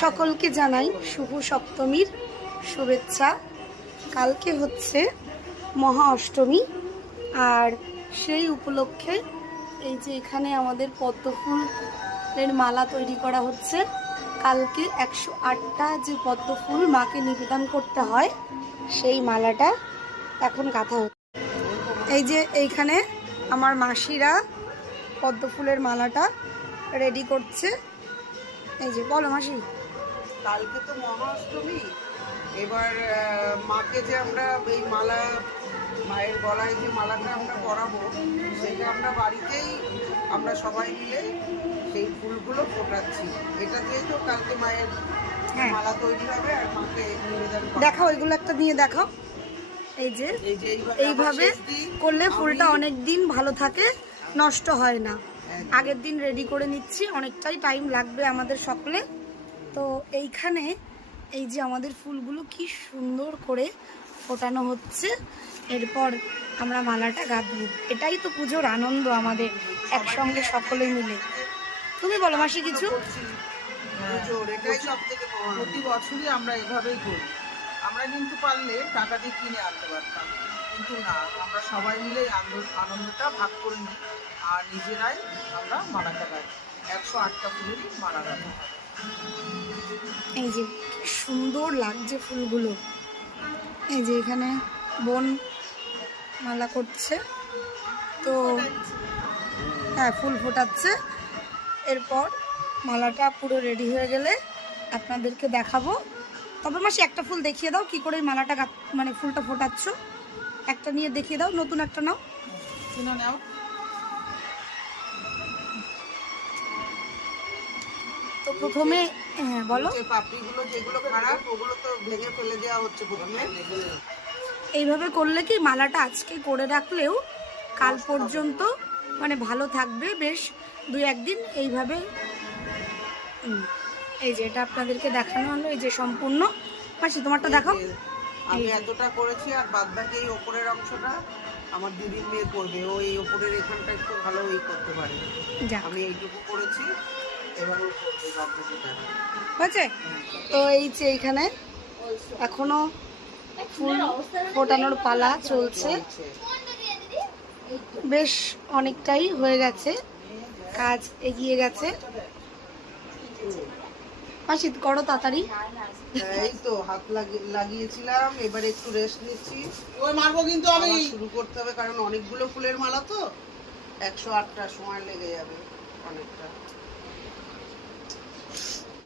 সকলকে জানাই শুভ সপ্তমীর শুভেচ্ছা। কালকে হচ্ছে মহা অষ্টমী, আর সেই উপলক্ষে এই যে এখানে আমাদের পদ্ম ফুলের মালা তৈরি করা হচ্ছে। কালকে 108টা যে পদ্ম ফুল মাকে নিবেদন করতে হয়, সেই মালাটা এখন গাঁথা হচ্ছে। এই যে এইখানে আমার মাসিরা পদ্ম ফুলের মালাটা রেডি করছে। এই যে বলো মাসি। কালকে তো মহা অষ্টমী, এবার মাকে যে আমরা এই মালা, মায়ের গলায় যে মালাটা আমরা পরাবো, সেটা আমরা বাড়িতেই আমরা সবাই মিলে সেই ফুলগুলো ফোটাচ্ছি। এটা দিয়েই তো কালকে মায়ের মালা তৈরি হবে আর মাকে নিবেদন করা। দেখাও, এগুলো একটা নিয়ে দেখাও। এই যে এইভাবে করলে ফুলটা অনেক দিন ভালো থাকে, নষ্ট হয় না। আগের দিন রেডি করে নিচ্ছি, অনেকটাই টাইম লাগবে আমাদের সকলে। তো এইখানে এই যে আমাদের ফুলগুলো কি সুন্দর করে ফোটানো হচ্ছে, এরপর আমরা মালাটা গাঁথব। এটাই তো পুজোর আনন্দ আমাদের, একসঙ্গে সকলে মিলে। তুমি বলো মাসি কিছু। এটাই সব থেকে প্রতি বছরই আমরা এভাবেই করি। আমরা কিন্তু পারলে টাকা দিয়ে কিনে আনতে পারতাম, কিন্তু না, আমরা সবাই মিলে আনন্দটা ভাগ করে নিই আর নিজেরাই আমরা মালাটা গাঁথি। 108টা ফুলেরই মালা গাঁথা হয়। এই যে সুন্দর লাগছে ফুলগুলো। এই যে এখানে বোন মালা করছে, তো হ্যাঁ ফুল ফোটাচ্ছে। এরপর মালাটা পুরো রেডি হয়ে গেলে আপনাদেরকে দেখাবো। তবে মাসি একটা ফুল দেখিয়ে দাও, কি করে মালাটা মানে ফুলটা ফোটাচ্ছ। একটা নিয়ে দেখিয়ে দাও, নতুন একটা নাও। শুনে নাও। তো প্রথমে হ্যাঁ বলো। পাপড়িগুলো যেগুলো খারাপ ওগুলো তো ভেঙে ফেলে দেওয়া হচ্ছে প্রথমে। এইভাবে করলে কি মালাটা আজকে করে রাখলেও কাল পর্যন্ত মানে ভালো থাকবে, বেশ 2-1 দিন এইভাবে। এই যে এটা আপনাদেরকে দেখানো হলো, এই যে সম্পূর্ণ। মাসি তোমারটা দেখাও। আমি এতটা করেছি আর বাদ বাকি এই ওপরের অংশটা আমার দিদির মেয়ে করবে। ও এই ওপরের এখানটা একটু ভালো করতে পারে। আমি এইটুকু করেছি, এবার ও করবে বাকিটা। হয়েছে তো। এই যে এইখানে এখনো ফুল ফোটানোর পালা চলছে, বেশ অনেকটাই হয়ে গেছে, কাজ এগিয়ে গেছে। মাসি করো তাড়াতাড়ি। এই তো হাত লাগিয়েছিলাম, এবার একটু রেস্ট নিচ্ছি। ওই মারবো কিন্তু আমি শুরু করতে হবে, কারণ অনেকগুলো ফুলের মালা তো 108টা সময় লেগে যাবে অনেকটা।